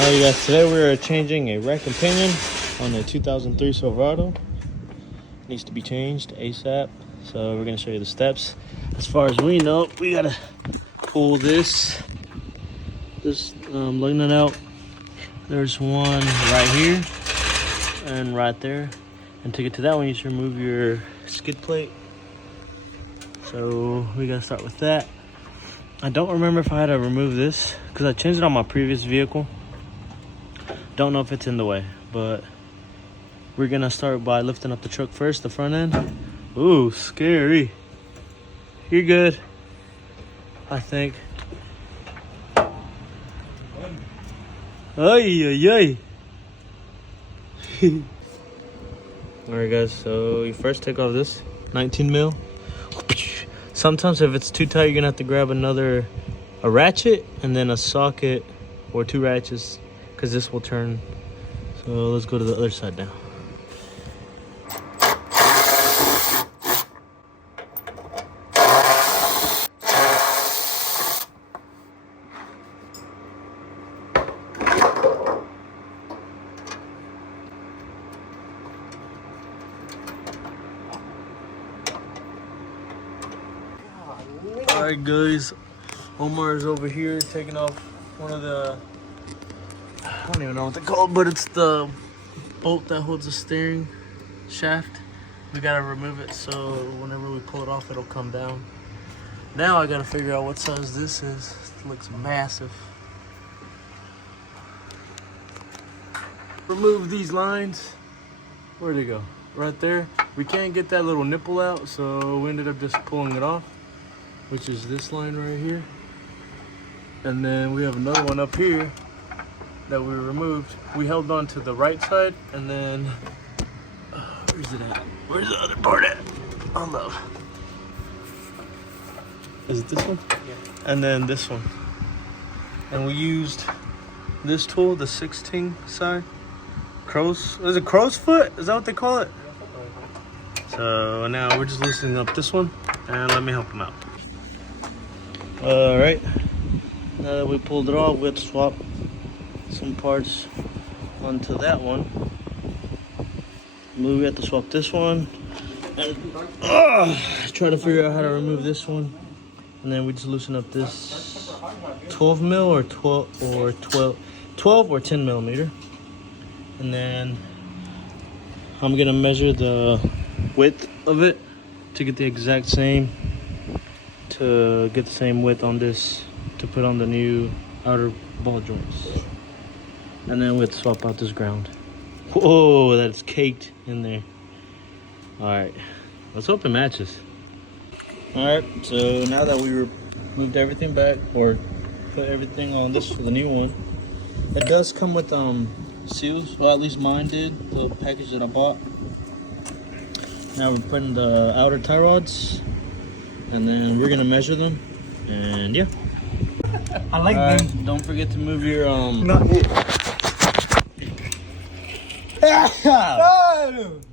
Alright guys, today we are changing a rack and pinion on the 2003 Silverado. Needs to be changed ASAP, so we're going to show you the steps. As far as we know, we got to pull this ligament out. There's one right here and right there. And to get to that one, you should remove your skid plate. So we got to start with that. I don't remember if I had to remove this because I changed it on my previous vehicle. Don't know if it's in the way, but we're gonna start by lifting up the truck first, the front end. Ooh, scary. You're good, I think. Ay, ay, ay. Alright guys, so you first take off this 19 mil. Sometimes if it's too tight, you're gonna have to grab a ratchet and then a socket or two ratchets, because this will turn. So let's go to the other side now. Alright guys, Omar's over here taking off one of the, I don't even know what they're called, but it's the bolt that holds the steering shaft. We gotta remove it so whenever we pull it off, it'll come down. Now I gotta figure out what size this is. It looks massive. Remove these lines. Where'd it go? Right there. We can't get that little nipple out, so we ended up just pulling it off, which is this line right here. And then we have another one up here that we removed. We held on to the right side, and then where's it at? Where's the other part at? On the, is it this one? Yeah. And then this one. And we used this tool, the 16 side. Is it crow's foot? Is that what they call it? So now we're just loosening up this one, and let me help him out. Alright, now that we pulled it off, we have to swap some parts onto that one. We have to swap this one and try to figure out how to remove this one. And then we just loosen up this 12 mil or 12 or 10 millimeter. And then I'm gonna measure the width of it to get the exact same, to get the same width on this to put on the new outer ball joints. And then we'll swap out this ground. Whoa, that's caked in there. All right, let's hope it matches. All right, so now that we moved everything back, or put everything on this for the new one, it does come with seals. Well, at least mine did, the package that I bought. Now we're putting the outer tie rods, and then we're gonna measure them, and yeah. I like them. Don't forget to move your Not it.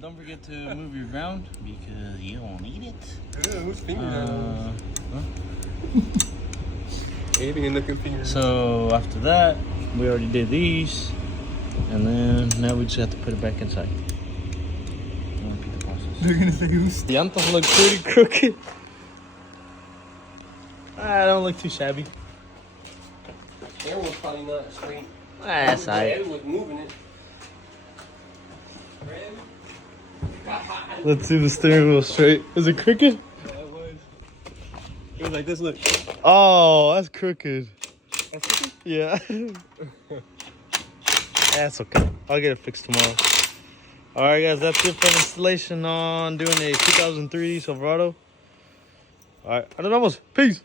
Don't forget to move your ground because you don't need it. Whose finger? Huh? Alien looking finger. So after that, we already did these, and then now we just have to put it back inside. I'll repeat the process. They're gonna say who's. The llantas look pretty crooked. I don't look too shabby. That one's probably not straight. That's alright. It was moving it. Let's see the steering wheel straight. Is it crooked? Yeah, it was. It was like this, look. Oh, that's crooked. That's crooked? Yeah. That's okay. I'll get it fixed tomorrow. Alright guys, that's it for installation on doing a 2003 Silverado. Alright, adiós. Peace.